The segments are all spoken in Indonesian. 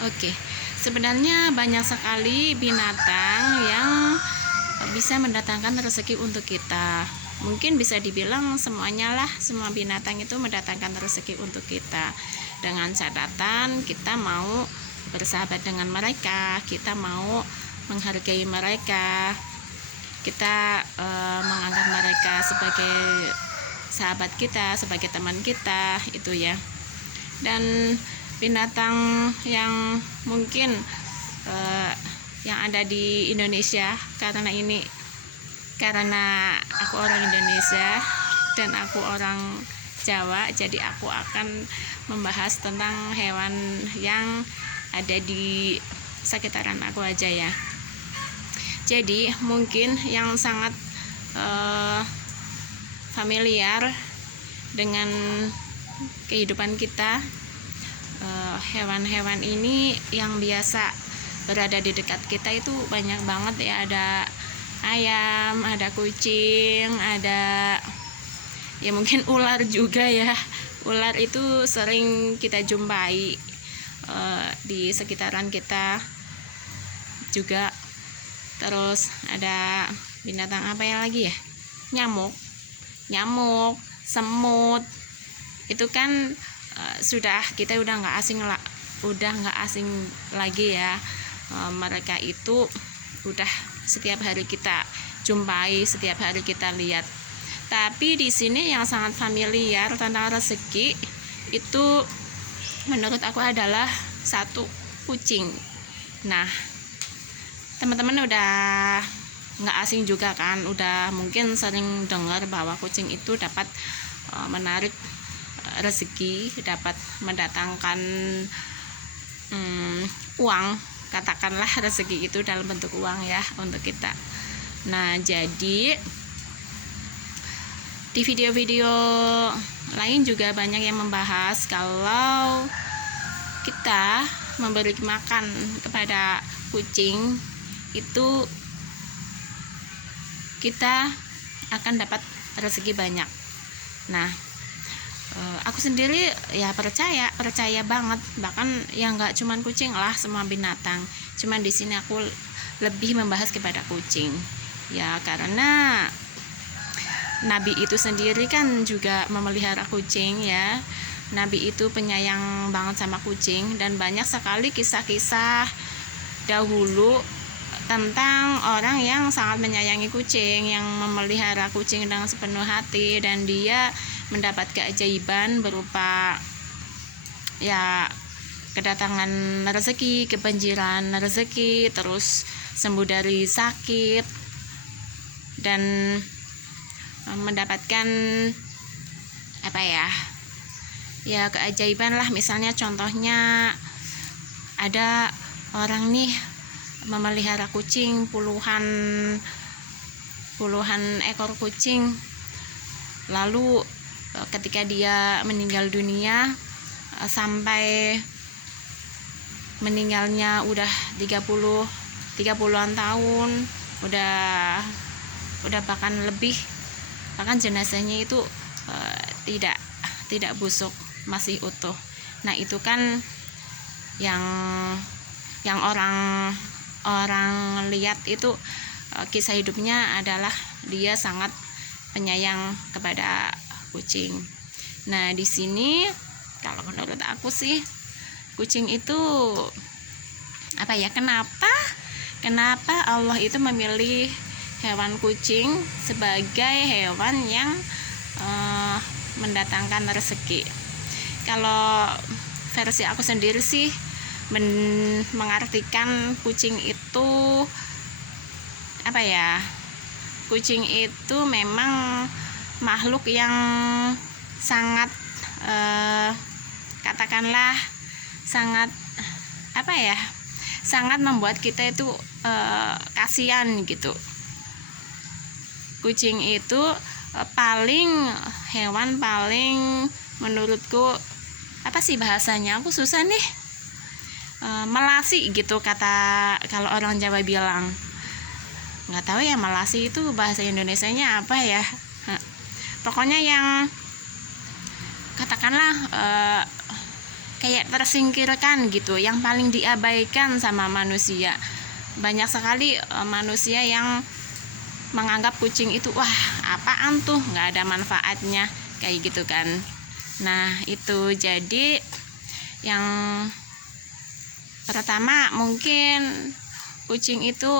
Oke, sebenarnya banyak sekali binatang yang bisa mendatangkan rezeki untuk kita. Mungkin bisa dibilang semuanya lah, semua binatang itu mendatangkan rezeki untuk kita. Dengan catatan kita mau bersahabat dengan mereka, kita mau menghargai mereka, kita menganggap mereka sebagai sahabat kita, sebagai teman kita, itu ya. Dan binatang yang mungkin yang ada di Indonesia, karena aku orang Indonesia dan aku orang Jawa, jadi aku akan membahas tentang hewan yang ada di sekitaran aku aja ya. Jadi mungkin yang sangat familiar dengan kehidupan kita, hewan-hewan ini yang biasa berada di dekat kita itu banyak banget ya. Ada ayam, ada kucing, ada ya mungkin ular juga ya. Ular itu sering kita jumpai di sekitaran kita juga. Terus ada binatang apa ya lagi ya, nyamuk, semut. Itu kan kita udah nggak asing lagi ya. Mereka itu udah setiap hari kita jumpai, setiap hari kita lihat. Tapi di sini yang sangat familiar tentang rezeki itu menurut aku adalah satu, kucing. Nah, teman-teman udah nggak asing juga kan, udah mungkin sering dengar bahwa kucing itu dapat menarik rezeki, dapat mendatangkan uang, katakanlah rezeki itu dalam bentuk uang ya untuk kita. Nah, jadi di video-video lain juga banyak yang membahas kalau kita memberi makan kepada kucing itu kita akan dapat rezeki banyak. Nah, aku sendiri ya percaya banget, bahkan ya nggak cuman kucing lah, semua binatang. Cuman di sini aku lebih membahas kepada kucing ya, karena Nabi itu sendiri kan juga memelihara kucing ya. Nabi itu penyayang banget sama kucing, dan banyak sekali kisah-kisah dahulu tentang orang yang sangat menyayangi kucing, yang memelihara kucing dengan sepenuh hati, dan dia mendapat keajaiban berupa ya kedatangan rezeki, kebanjiran rezeki, terus sembuh dari sakit, dan mendapatkan apa ya keajaiban lah. Misalnya contohnya ada orang nih memelihara kucing, puluhan ekor kucing, lalu ketika dia meninggal dunia, sampai meninggalnya udah 30-an tahun, udah bahkan lebih, bahkan jenazahnya itu tidak busuk, masih utuh. Nah, itu kan yang orang lihat itu kisah hidupnya adalah dia sangat penyayang kepada kucing. Nah, di sini kalau menurut aku sih kucing itu apa ya, kenapa Allah itu memilih hewan kucing sebagai hewan yang mendatangkan rezeki. Kalau versi aku sendiri sih mengartikan kucing itu apa ya, kucing itu memang makhluk yang sangat katakanlah sangat apa ya, sangat membuat kita itu kasihan gitu. Kucing itu hewan paling menurutku apa sih bahasanya, aku susah nih, melasi gitu kata kalau orang Jawa bilang. Nggak tahu ya melasi itu bahasa Indonesianya apa ya. Pokoknya yang katakanlah kayak tersingkirkan gitu, yang paling diabaikan sama manusia. Banyak sekali manusia yang menganggap kucing itu wah apaan tuh, nggak ada manfaatnya kayak gitu kan. Nah itu jadi yang pertama mungkin kucing itu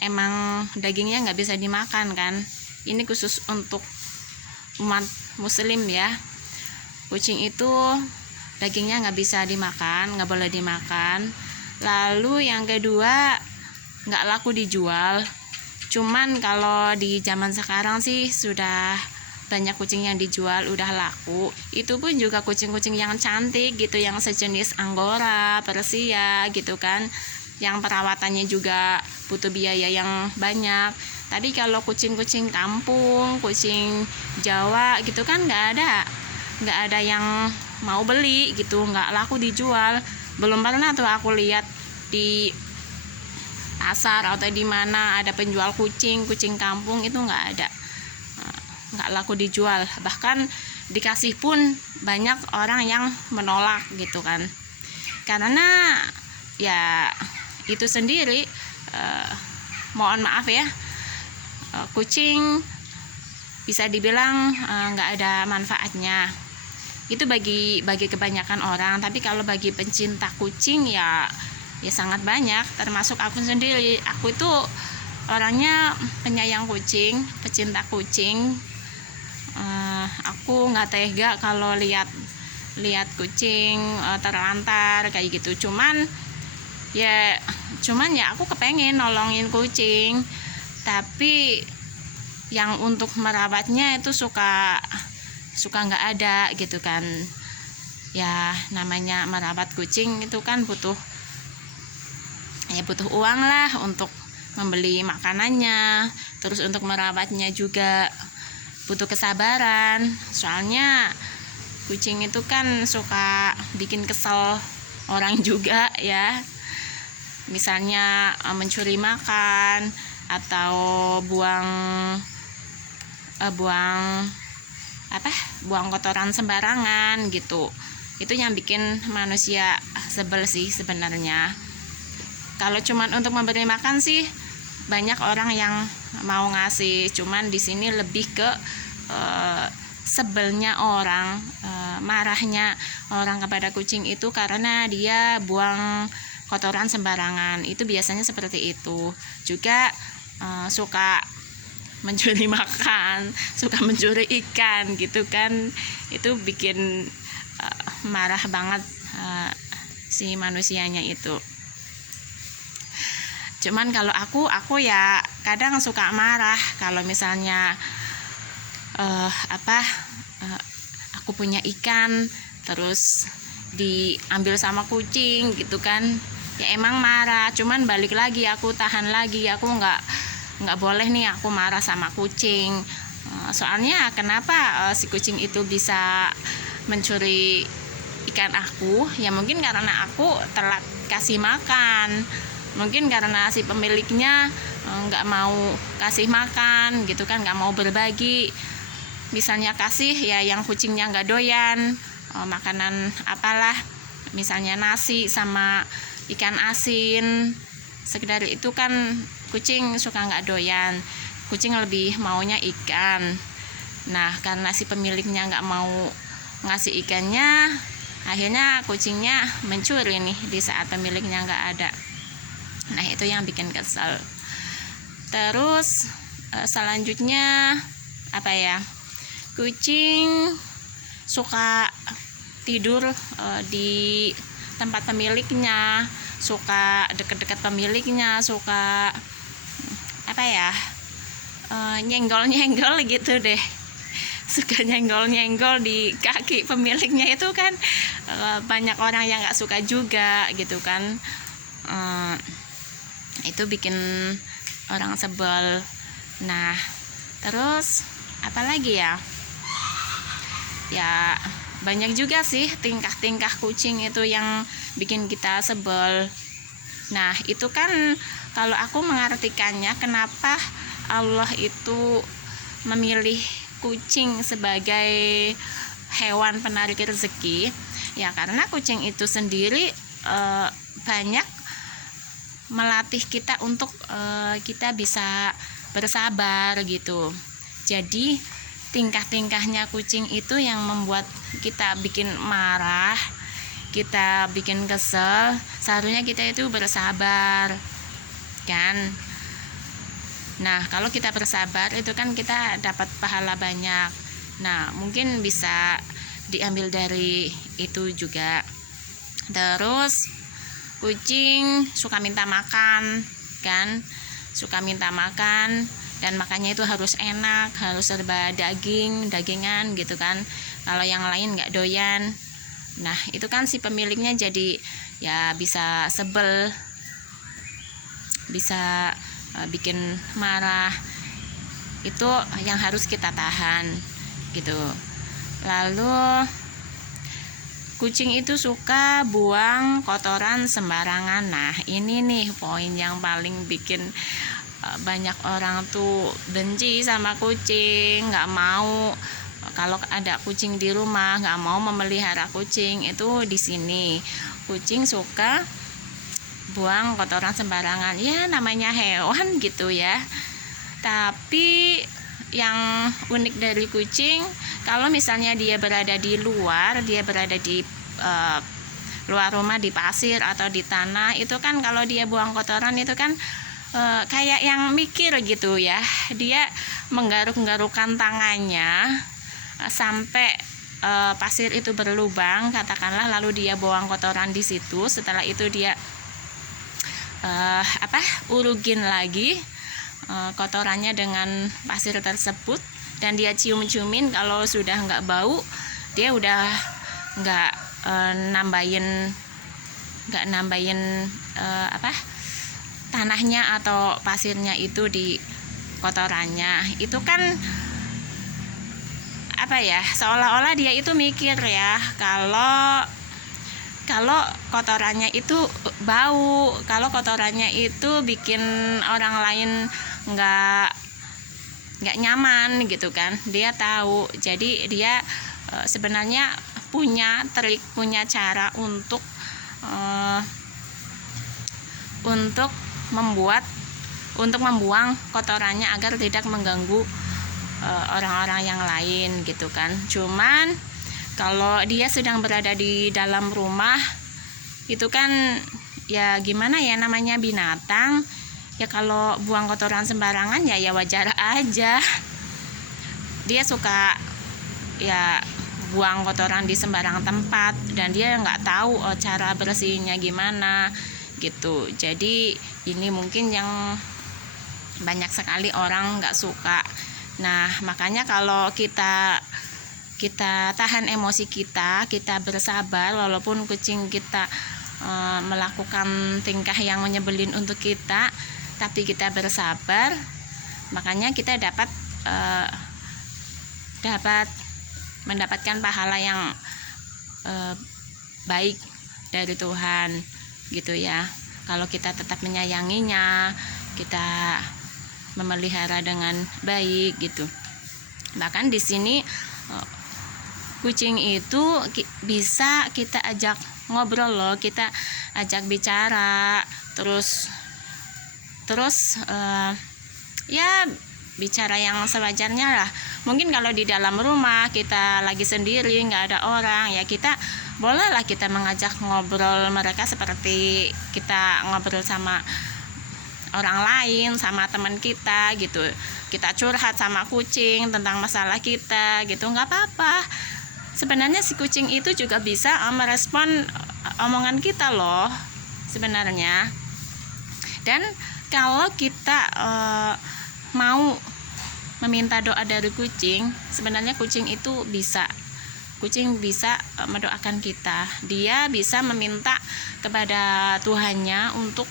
emang dagingnya nggak bisa dimakan kan. Ini khusus untuk umat muslim ya. Kucing itu dagingnya nggak bisa dimakan, nggak boleh dimakan. Lalu yang kedua nggak laku dijual. Cuman kalau di zaman sekarang sih sudah banyak kucing yang dijual, udah laku. Itu pun juga kucing-kucing yang cantik gitu, yang sejenis Angora, Persia gitu kan, yang perawatannya juga butuh biaya yang banyak. Tapi kalau kucing-kucing kampung, kucing Jawa gitu kan nggak ada yang mau beli gitu, nggak laku dijual. Belum pernah tuh aku lihat di pasar atau di mana ada penjual kucing kampung, itu nggak laku dijual. Bahkan dikasih pun banyak orang yang menolak gitu kan, karena ya itu sendiri mohon maaf ya, kucing bisa dibilang nggak ada manfaatnya. Itu bagi kebanyakan orang, tapi kalau bagi pencinta kucing ya sangat banyak, termasuk aku sendiri. Aku itu orangnya penyayang kucing, pecinta kucing. Aku nggak tega kalau lihat kucing terlantar kayak gitu. Cuman ya aku kepengen nolongin kucing, tapi yang untuk merawatnya itu suka nggak ada gitu kan. Ya namanya merawat kucing itu kan butuh uang lah untuk membeli makanannya, terus untuk merawatnya juga butuh kesabaran. Soalnya kucing itu kan suka bikin kesel orang juga ya. Misalnya mencuri makan atau buang kotoran sembarangan gitu. Itu yang bikin manusia sebel sih sebenarnya. Kalau cuman untuk memberi makan sih banyak orang yang mau ngasih, cuman di sini lebih ke sebelnya orang, marahnya orang kepada kucing itu karena dia buang kotoran sembarangan. Itu biasanya seperti itu. Juga suka mencuri makan, suka mencuri ikan gitu kan. Itu bikin marah banget si manusianya itu. Cuman kalau aku ya kadang suka marah kalau misalnya aku punya ikan terus diambil sama kucing gitu kan. Ya emang marah, cuman balik lagi aku tahan lagi. Aku nggak boleh nih aku marah sama kucing. Soalnya kenapa si kucing itu bisa mencuri ikan aku? Ya mungkin karena aku telat kasih makan. Mungkin karena si pemiliknya nggak mau kasih makan gitu kan, nggak mau berbagi. Misalnya kasih ya yang kucingnya nggak doyan, makanan apalah, misalnya nasi sama ikan asin, sekedar itu kan kucing suka nggak doyan. Kucing lebih maunya ikan. Nah karena si pemiliknya nggak mau ngasih ikannya, akhirnya kucingnya mencuri nih di saat pemiliknya nggak ada. Nah itu yang bikin kesel. Terus selanjutnya kucing suka tidur di tempat pemiliknya, suka deket-deket pemiliknya, suka nyenggol-nyenggol gitu deh. Suka nyenggol-nyenggol di kaki pemiliknya. Itu kan banyak orang yang nggak suka juga gitu kan. Itu bikin orang sebel. Nah terus apalagi ya banyak juga sih tingkah-tingkah kucing itu yang bikin kita sebel. Nah itu kan kalau aku mengartikannya, kenapa Allah itu memilih kucing sebagai hewan penarik rezeki, Ya karena kucing itu sendiri banyak melatih kita untuk kita bisa bersabar gitu. Jadi tingkah-tingkahnya kucing itu yang membuat kita bikin marah, kita bikin kesel. Seharusnya kita itu bersabar kan. Nah kalau kita bersabar itu kan kita dapat pahala banyak. Nah mungkin bisa diambil dari itu juga. Terus kucing suka minta makan kan, suka minta makan, dan makannya itu harus enak, harus serba dagingan gitu kan. Kalau yang lain nggak doyan, nah itu kan si pemiliknya jadi ya bisa sebel, bisa bikin marah. Itu yang harus kita tahan gitu. Lalu kucing itu suka buang kotoran sembarangan. Nah ini nih poin yang paling bikin banyak orang tuh benci sama kucing, nggak mau kalau ada kucing di rumah, nggak mau memelihara kucing. Itu di sini kucing suka buang kotoran sembarangan. Ya namanya hewan gitu ya. Tapi yang unik dari kucing, kalau misalnya dia berada di luar, dia berada di luar rumah, di pasir atau di tanah, itu kan kalau dia buang kotoran itu kan kayak yang mikir gitu ya. Dia menggaruk-garukkan tangannya sampai pasir itu berlubang katakanlah, lalu dia buang kotoran di situ. Setelah itu dia urugin lagi kotorannya dengan pasir tersebut, dan dia cium-ciumin. Kalau sudah nggak bau, dia udah nggak nambahin tanahnya atau pasirnya itu di kotorannya. Itu kan seolah-olah dia itu mikir ya, kalau kotorannya itu bau, kalau kotorannya itu bikin orang lain nggak nyaman gitu kan. Dia tahu, jadi dia sebenarnya punya trik, punya cara untuk membuang kotorannya agar tidak mengganggu orang-orang yang lain gitu kan. Cuman kalau dia sedang berada di dalam rumah itu kan ya gimana ya, namanya binatang ya, kalau buang kotoran sembarangan ya wajar aja. Dia suka ya buang kotoran di sembarang tempat, dan dia nggak tahu cara bersihnya gimana gitu. Jadi ini mungkin yang banyak sekali orang nggak suka. Nah makanya kalau kita tahan emosi kita bersabar, walaupun kucing kita melakukan tingkah yang menyebelin untuk kita, tapi kita bersabar, makanya kita dapat mendapatkan pahala yang baik dari Tuhan gitu ya. Kalau kita tetap menyayanginya, kita memelihara dengan baik gitu. Bahkan di sini kucing itu bisa kita ajak ngobrol loh, kita ajak bicara, terus ya bicara yang sewajarnya lah. Mungkin kalau di dalam rumah kita lagi sendiri, nggak ada orang, ya kita bolehlah kita mengajak ngobrol mereka seperti kita ngobrol sama orang lain, sama teman kita gitu. Kita curhat sama kucing tentang masalah kita gitu, nggak apa-apa. Sebenarnya si kucing itu juga bisa merespon omongan kita loh sebenarnya. Dan kalau kita mau meminta doa dari kucing, sebenarnya kucing itu bisa mendoakan kita. Dia bisa meminta kepada Tuhannya untuk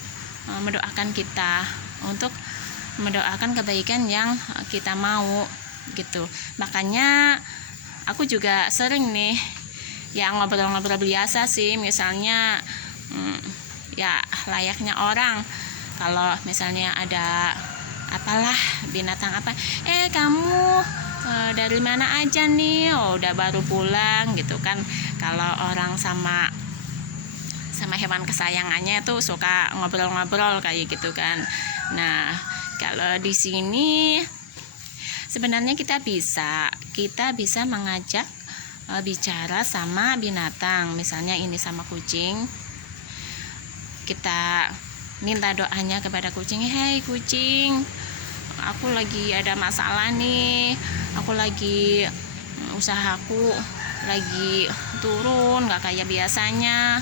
mendoakan kita, untuk mendoakan kebaikan yang kita mau gitu. Makanya aku juga sering nih ya ngobrol-ngobrol biasa sih, misalnya ya layaknya orang. Kalau misalnya ada apalah binatang apa, kamu dari mana aja nih? Oh, udah baru pulang gitu kan. Kalau orang sama hewan kesayangannya tuh suka ngobrol-ngobrol kayak gitu kan. Nah, kalau di sini sebenarnya kita bisa mengajak bicara sama binatang. Misalnya ini sama kucing, kita minta doanya kepada kucing. Hei kucing, aku lagi ada masalah nih, aku lagi usahaku lagi turun gak kayak biasanya,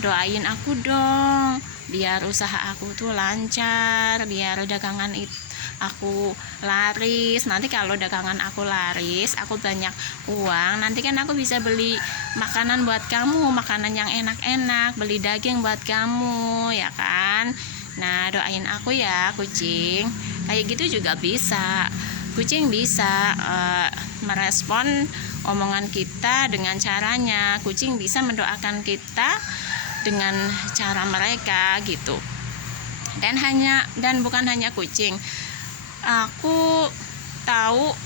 doain aku dong biar usaha aku tuh lancar, biar dagangan aku laris. Nanti kalau dagangan aku laris, aku banyak uang, nanti kan aku bisa beli makanan buat kamu, makanan yang enak-enak, beli daging buat kamu, ya kan? Nah, doain aku ya kucing. Kayak gitu juga bisa. Kucing bisa merespon omongan kita dengan caranya. Kucing bisa mendoakan kita dengan cara mereka gitu. Dan bukan hanya kucing. Aku tahu,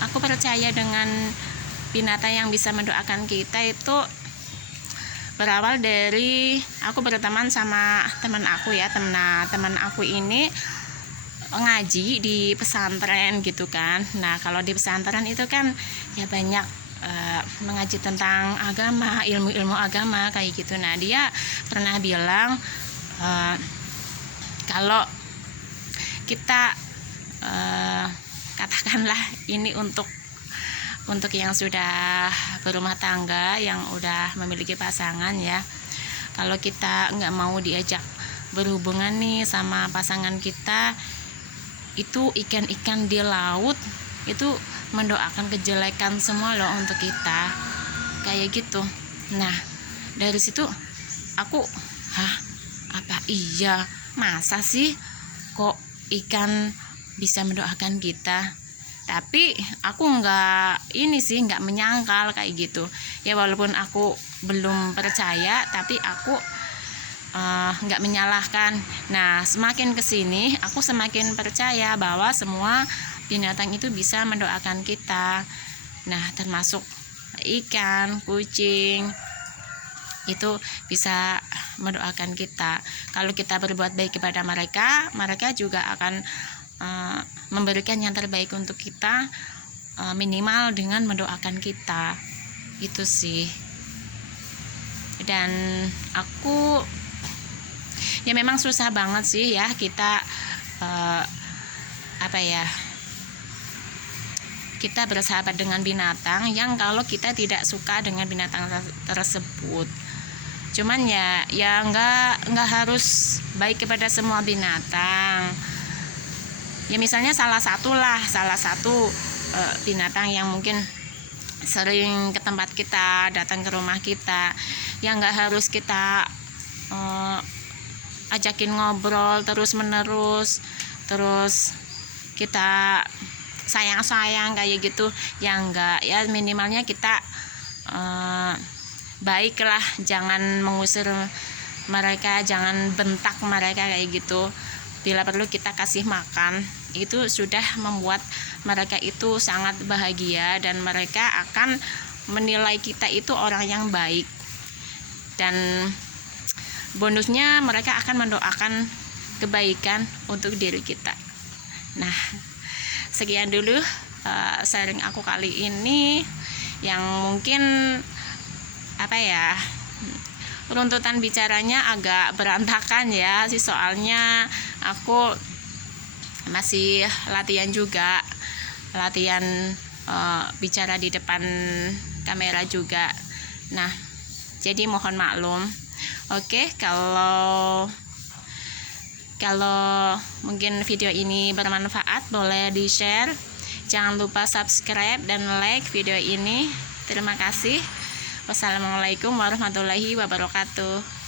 aku percaya dengan binatang yang bisa mendoakan kita itu berawal dari aku berteman sama teman aku ya. Teman aku ini ngaji di pesantren gitu kan. Nah, kalau di pesantren itu kan ya banyak mengaji tentang agama, ilmu agama kayak gitu. Nah, dia pernah bilang kalau kita katakanlah ini untuk yang sudah berumah tangga, yang udah memiliki pasangan ya. Kalau kita nggak mau diajak berhubungan nih sama pasangan kita, itu ikan-ikan di laut itu mendoakan kejelekan semua loh untuk kita, kayak gitu. Nah, dari situ aku, apa iya masa sih kok ikan bisa mendoakan kita? Tapi aku nggak menyangkal kayak gitu ya. Walaupun aku belum percaya, tapi aku nggak menyalahkan. Nah, semakin kesini aku semakin percaya bahwa semua binatang itu bisa mendoakan kita. Nah, termasuk ikan, kucing, itu bisa mendoakan kita. Kalau kita berbuat baik kepada mereka, mereka juga akan memberikan yang terbaik untuk kita, minimal dengan mendoakan kita. Itu sih. Dan aku ya memang susah banget sih ya kita kita bersahabat dengan binatang yang kalau kita tidak suka dengan binatang tersebut. Cuman ya nggak harus baik kepada semua binatang. Ya misalnya salah satu binatang yang mungkin sering ke tempat kita, datang ke rumah kita, yang nggak harus kita ajakin ngobrol terus menerus, terus kita sayang kayak gitu, yang enggak ya. Minimalnya kita baiklah, jangan mengusir mereka, jangan bentak mereka kayak gitu. Bila perlu kita kasih makan, itu sudah membuat mereka itu sangat bahagia, dan mereka akan menilai kita itu orang yang baik. Dan bonusnya mereka akan mendoakan kebaikan untuk diri kita. Nah, sekian dulu sharing aku kali ini, yang mungkin runtutan bicaranya agak berantakan ya sih, soalnya aku masih latihan bicara di depan kamera juga. Nah, jadi mohon maklum. Oke, kalau mungkin video ini bermanfaat, boleh di-share. Jangan lupa subscribe dan like video ini. Terima kasih. Wassalamualaikum warahmatullahi wabarakatuh.